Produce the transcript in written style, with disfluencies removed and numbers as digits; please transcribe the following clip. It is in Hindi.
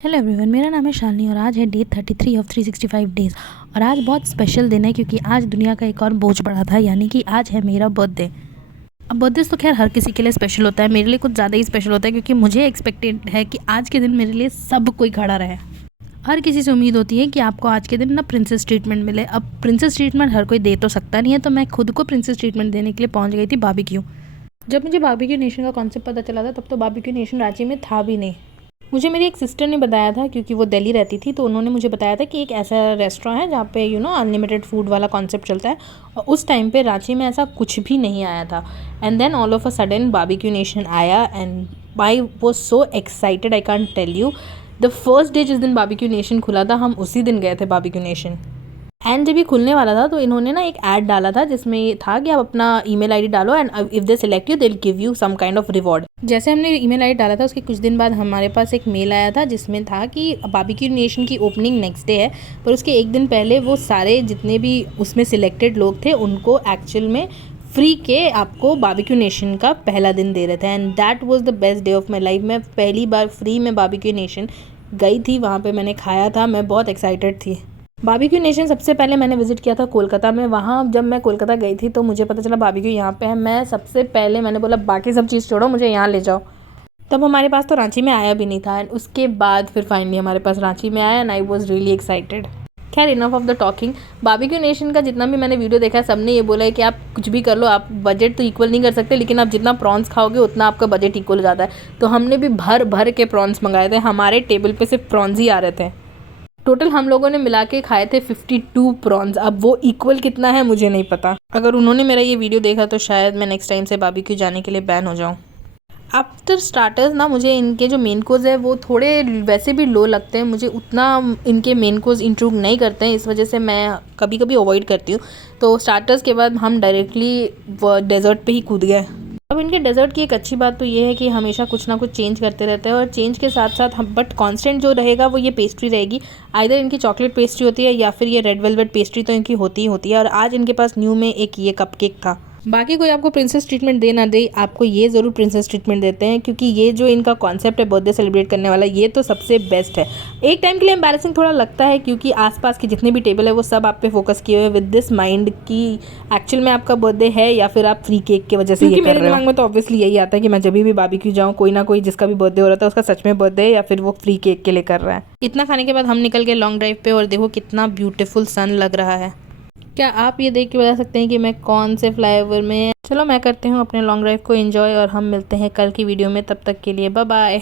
हेलो एवरीवन, मेरा नाम है शालिनी और आज है डे 33 ऑफ 365 डेज़। और आज बहुत स्पेशल दिन है क्योंकि आज दुनिया का एक और बोझ बढ़ा था, यानी कि आज है मेरा बर्थडे। अब बर्थडे तो खैर हर किसी के लिए स्पेशल होता है, मेरे लिए कुछ ज़्यादा ही स्पेशल होता है क्योंकि मुझे एक्सपेक्टेड है कि आज के दिन मेरे लिए सब कोई खड़ा रहे। हर किसी से उम्मीद होती है कि आपको आज के दिन ना प्रिंसेस ट्रीटमेंट मिले। अब प्रिंसेस ट्रीटमेंट हर कोई दे तो सकता नहीं है, तो मैं खुद को प्रिंसेस ट्रीटमेंट देने के लिए पहुँच गई थी बारबेक्यू। जब मुझे बारबेक्यू नेशन का कॉन्सेप्ट पता चला था तब तो बारबेक्यू नेशन रांची में था भी नहीं। मुझे मेरी एक सिस्टर ने बताया था क्योंकि वो दिल्ली रहती थी, तो उन्होंने मुझे बताया था कि एक ऐसा रेस्टोरेंट है जहाँ पे अनलिमिटेड फूड वाला कॉन्सेप्ट चलता है। और उस टाइम पे रांची में ऐसा कुछ भी नहीं आया था। And then all of a sudden Barbeque Nation आया and I was so excited, I can't tell you. The first day जिस दिन बारबेक्यू नेशन खुला था, हम उसी दिन गए थे बारबेक्यू नेशन। एंड जब ये खुलने वाला था तो इन्होंने ना एक ऐड डाला था जिसमें ये था कि आप अपना ईमेल आईडी डालो and if they select you they will give you some kind of reward. जैसे हमने ईमेल आईडी डाला था उसके कुछ दिन बाद हमारे पास एक मेल आया था जिसमें था कि बारबेक्यू नेशन की ओपनिंग नेक्स्ट डे है, पर उसके एक दिन पहले वो सारे जितने भी उसमें सिलेक्टेड लोग थे उनको एक्चुअल में फ्री के आपको बारबेक्यू नेशन का पहला दिन दे रहे थे। And that was the best day of my life. मैं पहली बार फ्री में बारबेक्यू नेशन गई थी, वहाँ पे मैंने खाया था, मैं बहुत एक्साइटेड थी। बारबेक्यू नेशन सबसे पहले मैंने विजिट किया था कोलकाता में। वहाँ जब मैं कोलकाता गई थी तो मुझे पता चला बारबेक्यू यहाँ पे है। मैं सबसे पहले मैंने बोला बाकी सब चीज़ छोड़ो, मुझे यहाँ ले जाओ। तब हमारे पास तो रांची में आया भी नहीं था एंड उसके बाद फिर फाइनली हमारे पास रांची में आया and I was really excited. खैर enough of the talking. Barbeque Nation का जितना भी मैंने वीडियो देखा है सबने ये बोला है कि आप कुछ भी कर लो, आप बजट तो इक्वल नहीं कर सकते, लेकिन आप जितना प्रॉन्स खाओगे उतना आपका बजट इक्वल हो जाता है। तो हमने भी भर भर के प्रॉन्स मंगाए थे, हमारे टेबल पे सिर्फ प्रॉन्स ही आ रहे थे। टोटल हम लोगों ने मिला के खाए थे 52 प्रॉन्स। अब वो इक्वल कितना है मुझे नहीं पता। अगर उन्होंने मेरा ये वीडियो देखा तो शायद मैं नेक्स्ट टाइम से बारबेक्यू जाने के लिए बैन हो जाऊँ। आफ्टर स्टार्टर्स ना मुझे इनके जो मेन कोर्स है वो थोड़े वैसे भी लो लगते हैं, मुझे उतना इनके मेन कोर्स इंट्रूव नहीं करते हैं, इस वजह से मैं कभी कभी अवॉइड करती हूँ। तो स्टार्टर्स के बाद हम डायरेक्टली डेजर्ट पे ही कूद गए। अब इनके डेजर्ट की एक अच्छी बात तो ये है कि हमेशा कुछ ना कुछ चेंज करते रहते हैं और चेंज के साथ साथ हम बट कांस्टेंट जो रहेगा वो ये पेस्ट्री रहेगी। आइदर इनकी चॉकलेट पेस्ट्री होती है या फिर ये रेड वेलवेट पेस्ट्री तो इनकी होती ही होती है। और आज इनके पास न्यू में एक ये कपकेक था। बाकी कोई आपको प्रिंसेस ट्रीटमेंट दे ना दे, आपको ये ज़रूर प्रिंसेस ट्रीटमेंट देते हैं क्योंकि ये जो इनका कॉन्सेप्ट है बर्थडे सेलिब्रेट करने वाला, ये तो सबसे बेस्ट है। एक टाइम के लिए एम्बैरेसिंग थोड़ा लगता है क्योंकि आसपास के जितने भी टेबल है वो सब आप पे फोकस किए हुए विद दिस माइंड कि एक्चुअल में आपका बर्थडे है या फिर आप फ्री केक की वजह से ये कर रहे हो। मेरे दिमाग में तो ऑब्वियसली यही आता है कि मैं जब भी बारबेक्यू जाऊँ कोई ना कोई जिसका भी बर्थडे हो रहा था उसका सच में बर्थडे है या फिर वो फ्री केक के लिए कर रहा है। इतना खाने के बाद हम निकल गए लॉन्ग ड्राइव पे और देखो कितना ब्यूटीफुल सन लग रहा है। क्या आप ये देख के बता सकते हैं कि मैं कौन से फ्लाईओवर में? चलो मैं करती हूँ अपने लॉन्ग ड्राइव को एंजॉय और हम मिलते हैं कल की वीडियो में। तब तक के लिए बाय बाय।